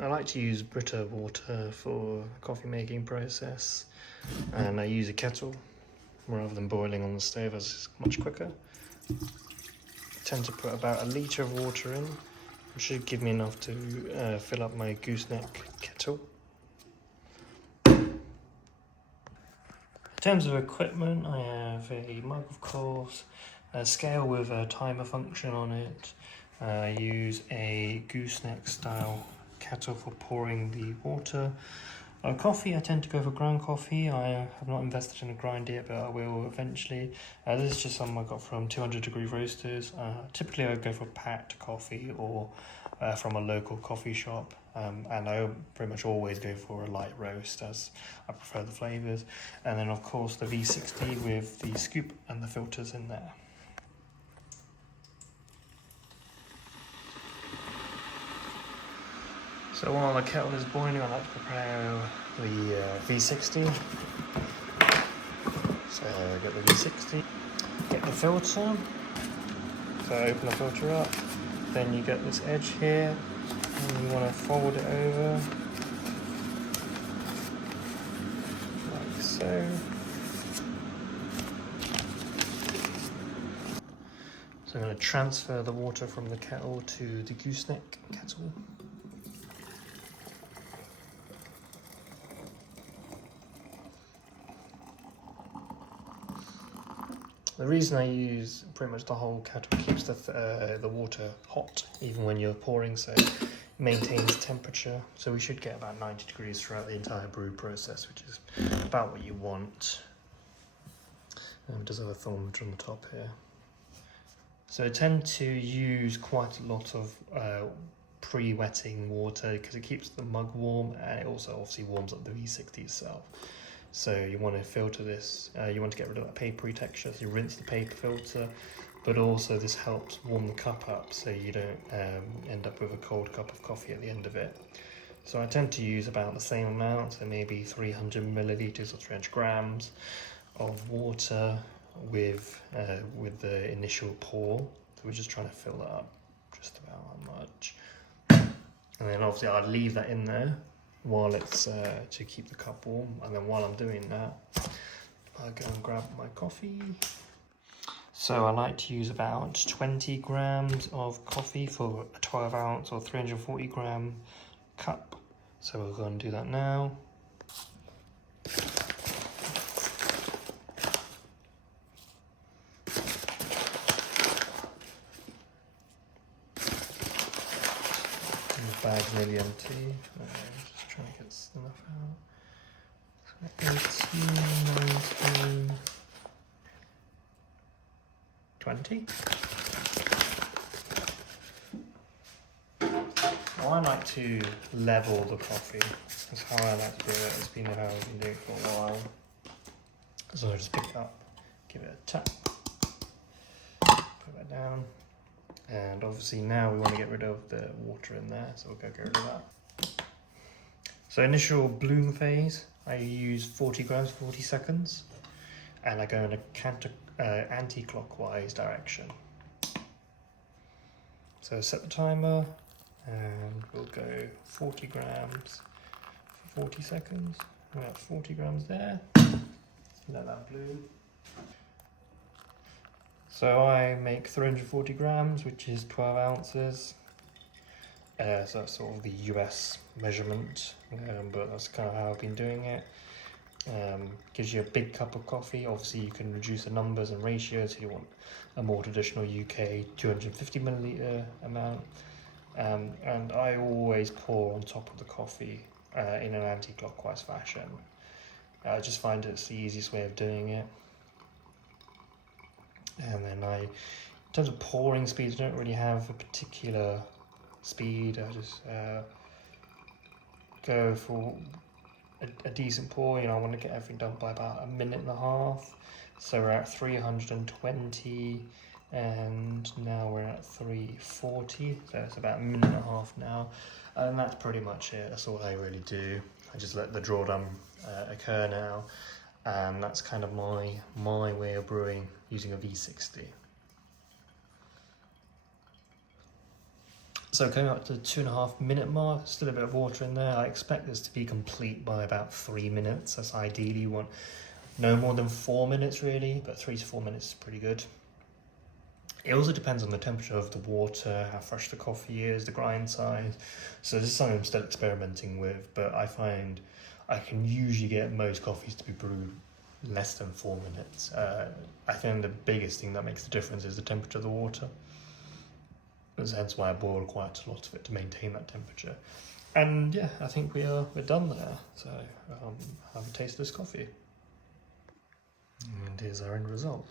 I like to use Brita water for the coffee making process, and I use a kettle rather than boiling on the stove as it's much quicker. I tend to put about 1 litre of water in, which should give me enough to fill up my gooseneck kettle. In terms of equipment, I have a mug, of course, a scale with a timer function on it. I use a gooseneck style kettle for pouring the water. Coffee, I tend to go for ground coffee. I have not invested in a grinder yet, but I will eventually. This is just something I got from 200-degree roasters. Typically I go for packed coffee or from a local coffee shop, and I pretty much always go for a light roast as I prefer the flavours. And then of course the V60 with the scoop and the filters in there. So while the kettle is boiling, I like to prepare the V60. So get the V60, get the filter, so open the filter up, then you get this edge here, and you want to fold it over, like so. So I'm going to transfer the water from the kettle to the gooseneck kettle. The reason I use pretty much the whole kettle keeps the water hot even when you're pouring, so it maintains temperature. So we should get about 90 degrees throughout the entire brew process, which is about what you want. It does have a thermometer on the top here. So I tend to use quite a lot of pre-wetting water because it keeps the mug warm, and it also obviously warms up the V60 itself. So you want to filter this, you want to get rid of that papery texture, so you rinse the paper filter, but also this helps warm the cup up so you don't end up with a cold cup of coffee at the end of it. So I tend to use about the same amount, so maybe 300 millilitres or 300 grams of water with the initial pour. So we're just trying to fill that up just about that much. And then obviously I'd leave that in there while it's to keep the cup warm, and then while I'm doing that I'll go and grab my coffee. So I like to use about 20 grams of coffee for a 12 ounce or 340 gram cup, so we'll go and do that now. The bag's nearly empty. Just trying to get enough out. So 18, 19, 20. Well, I like to level the coffee. That's how I like to do it. It's been how I've been doing it for a while. So I just pick it up, give it a tap, put that down. And obviously now we want to get rid of the water in there, so we'll get rid of that. So initial bloom phase, I use 40 grams, 40 seconds, and I go in a anti-clockwise direction. So set the timer, and we'll go 40 grams for 40 seconds. We have 40 grams there. Let that bloom. So I make 340 grams, which is 12 ounces. So that's sort of the US measurement, but that's kind of how I've been doing it. Gives you a big cup of coffee. Obviously you can reduce the numbers and ratios if you want a more traditional UK 250 milliliter amount. And I always pour on top of the coffee in an anti-clockwise fashion. I just find it's the easiest way of doing it. And then in terms of pouring speeds, I don't really have a particular speed. I just go for a decent pour. You know, I want to get everything done by about 1.5 minutes. So we're at 320, and now we're at 340. So it's about 1.5 minutes now, and that's pretty much it. That's all I really do. I just let the drawdown occur now. And that's kind of my way of brewing using a V60. So coming up to the 2.5 minute mark, still a bit of water in there. I expect this to be complete by about 3 minutes. That's ideally, you want no more than 4 minutes really, but 3 to 4 minutes is pretty good. It also depends on the temperature of the water, how fresh the coffee is, the grind size. So this is something I'm still experimenting with, but I find I can usually get most coffees to be brewed less than 4 minutes. I think the biggest thing that makes the difference is the temperature of the water. That's hence why I boil quite a lot of it to maintain that temperature. And yeah, I think we're done there. So have a taste of this coffee. And here's our end result.